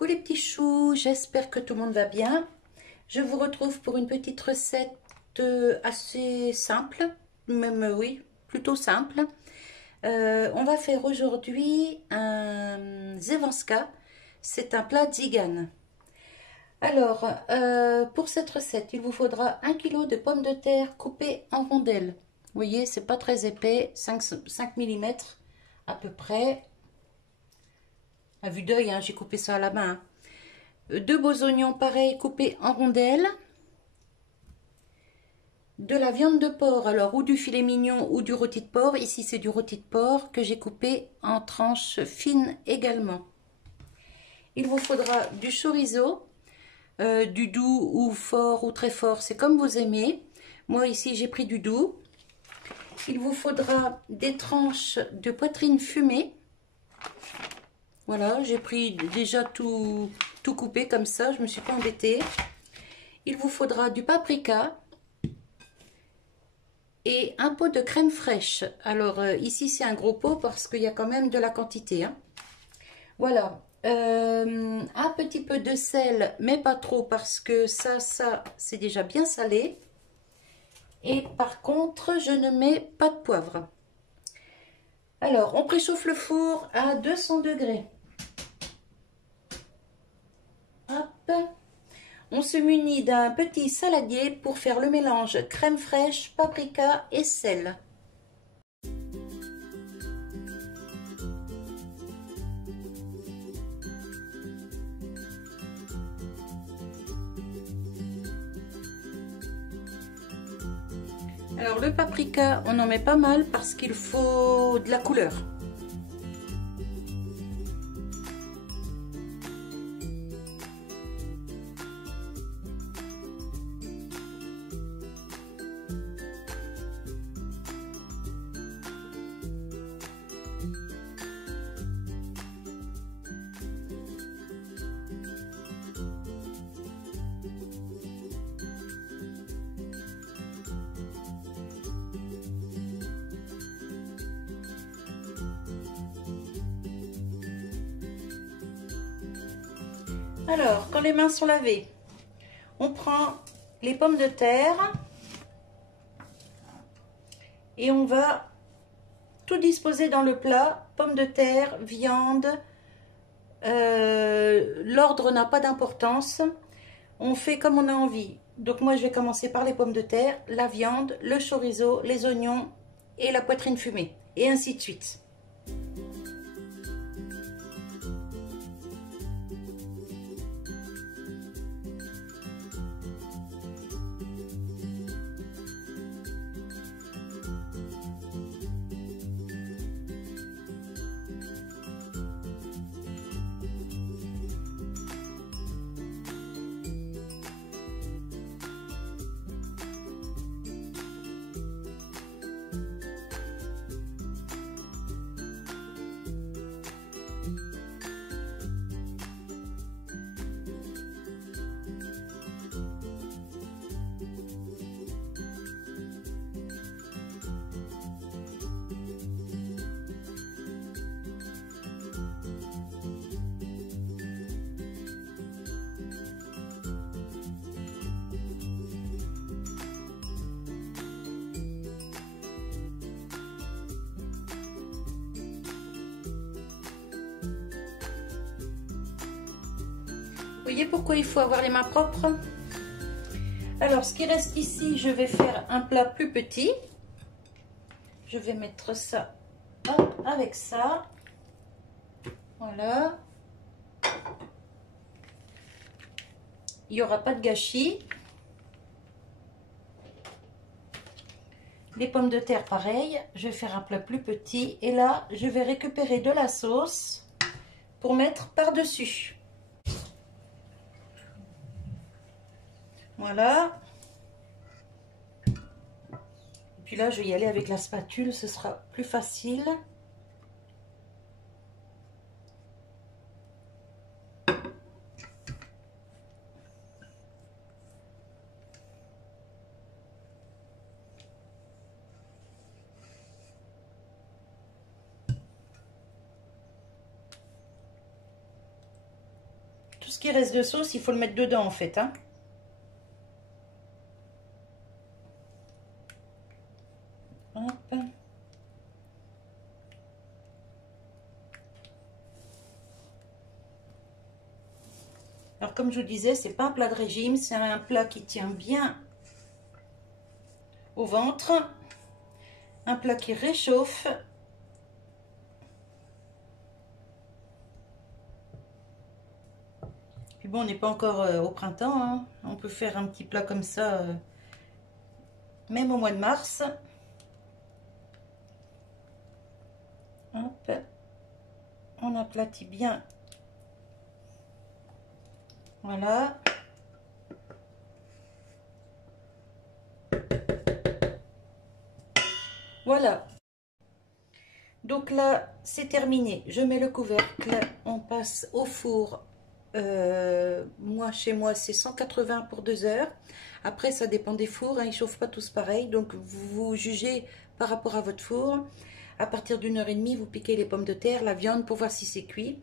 Coucou les petits choux, j'espère que tout le monde va bien. Je vous retrouve pour une petite recette assez simple, même oui, plutôt simple. On va faire aujourd'hui un zewanska, c'est un plat tzigane. Alors, pour cette recette, il vous faudra 1 kg de pommes de terre coupées en rondelles. Vous voyez, c'est pas très épais, 5 mm à peu près. À vue d'œil, hein, j'ai coupé ça à la main. 2 beaux oignons pareils coupés en rondelles. De la viande de porc, alors ou du filet mignon ou du rôti de porc. Ici c'est du rôti de porc que j'ai coupé en tranches fines également. Il vous faudra du chorizo, du doux ou fort ou très fort, c'est comme vous aimez. Moi ici j'ai pris du doux. Il vous faudra des tranches de poitrine fumée. Voilà, j'ai pris déjà tout coupé comme ça, je ne me suis pas embêtée. Il vous faudra du paprika et un pot de crème fraîche. Alors ici c'est un gros pot parce qu'il y a quand même de la quantité. Hein. Voilà, un petit peu de sel, mais pas trop parce que ça c'est déjà bien salé. Et par contre, je ne mets pas de poivre. Alors, on préchauffe le four à 200 degrés. Hop. On se munit d'un petit saladier pour faire le mélange crème fraîche, paprika et sel. Alors le paprika, on en met pas mal parce qu'il faut de la couleur. Alors, quand les mains sont lavées, on prend les pommes de terre et on va tout disposer dans le plat. Pommes de terre, viande, l'ordre n'a pas d'importance. On fait comme on a envie. Donc moi, je vais commencer par les pommes de terre, la viande, le chorizo, les oignons et la poitrine fumée. Et ainsi de suite. Vous voyez pourquoi il faut avoir les mains propres? Alors, ce qui reste ici, je vais faire un plat plus petit. Je vais mettre ça hop, avec ça. Voilà. Il n'y aura pas de gâchis. Les pommes de terre, pareil. Je vais faire un plat plus petit. Et là, je vais récupérer de la sauce pour mettre par-dessus. Voilà. Et puis là, je vais y aller avec la spatule, ce sera plus facile. tout ce qui reste de sauce, il faut le mettre dedans en fait. Hein. Hop. Alors comme je vous disais, c'est pas un plat de régime, c'est un plat qui tient bien au ventre, un plat qui réchauffe. Puis bon, on n'est pas encore au printemps, hein. On peut faire un petit plat comme ça, même au mois de mars. Hop. On aplatit bien. Voilà. Voilà. Donc là, c'est terminé. Je mets le couvercle. On passe au four. Moi, chez moi, c'est 180 pour 2 heures. Après, ça dépend des fours. Hein, ils ne chauffent pas tous pareil. Donc, vous jugez par rapport à votre four. À partir d'1 h 30, vous piquez les pommes de terre, la viande pour voir si c'est cuit.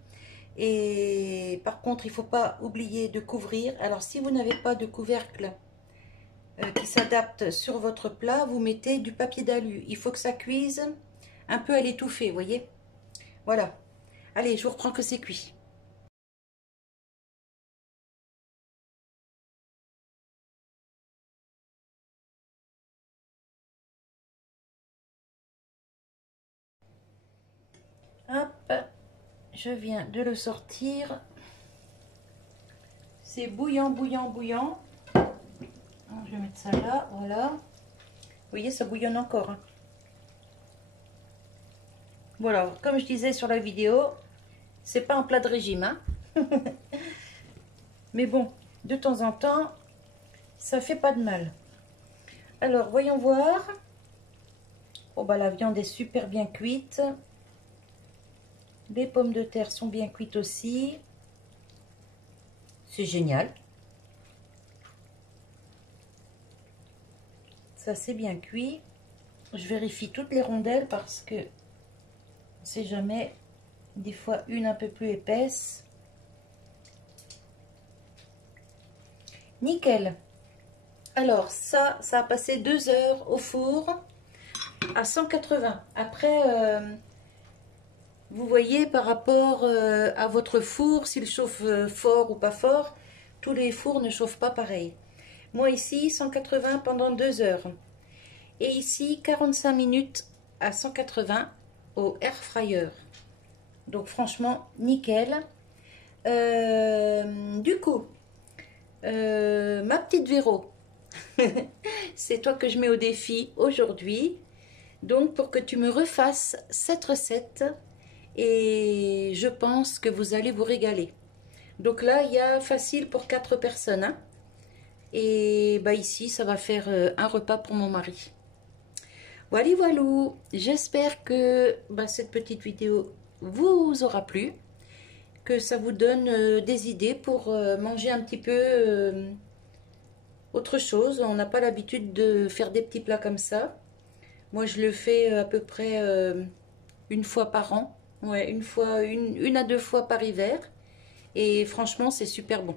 Et par contre, il ne faut pas oublier de couvrir. Alors, si vous n'avez pas de couvercle qui s'adapte sur votre plat, vous mettez du papier d'alu. Il faut que ça cuise un peu à l'étouffer, vous voyez. Voilà. Allez, je vous reprends que c'est cuit. Hop, je viens de le sortir. C'est bouillant, bouillant, bouillant. Je vais mettre ça là, voilà. Vous voyez, ça bouillonne encore. Hein. Voilà, comme je disais sur la vidéo, c'est pas un plat de régime. Hein. Mais bon, de temps en temps, ça fait pas de mal. Alors, voyons voir. Oh, bah, la viande est super bien cuite. Les pommes de terre sont bien cuites aussi. C'est génial. Ça, c'est bien cuit. Je vérifie toutes les rondelles parce que on sait jamais. Des fois, une un peu plus épaisse. Nickel. Alors, ça a passé 2 heures au four à 180. Après, vous voyez par rapport à votre four, s'il chauffe fort ou pas fort, tous les fours ne chauffent pas pareil. Moi ici, 180 pendant 2 heures. Et ici, 45 minutes à 180 au air fryer. Donc franchement, nickel. Du coup, ma petite Véro, c'est toi que je mets au défi aujourd'hui. Donc pour que tu me refasses cette recette. Et je pense que vous allez vous régaler. Donc là, il y a facile pour 4 personnes. Hein. Et bah ici, ça va faire un repas pour mon mari. Voilà, voilà. J'espère que cette petite vidéo vous aura plu. Que ça vous donne des idées pour manger un petit peu autre chose. On n'a pas l'habitude de faire des petits plats comme ça. Moi, je le fais à peu près une fois par an. Ouais, une à 2 fois par hiver. Et franchement, c'est super bon.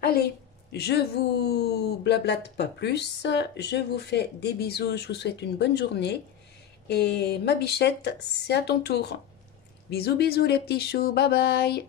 Allez, je vous blablate pas plus. Je vous fais des bisous. Je vous souhaite une bonne journée. Et ma bichette, c'est à ton tour. Bisous, bisous les petits choux. Bye bye.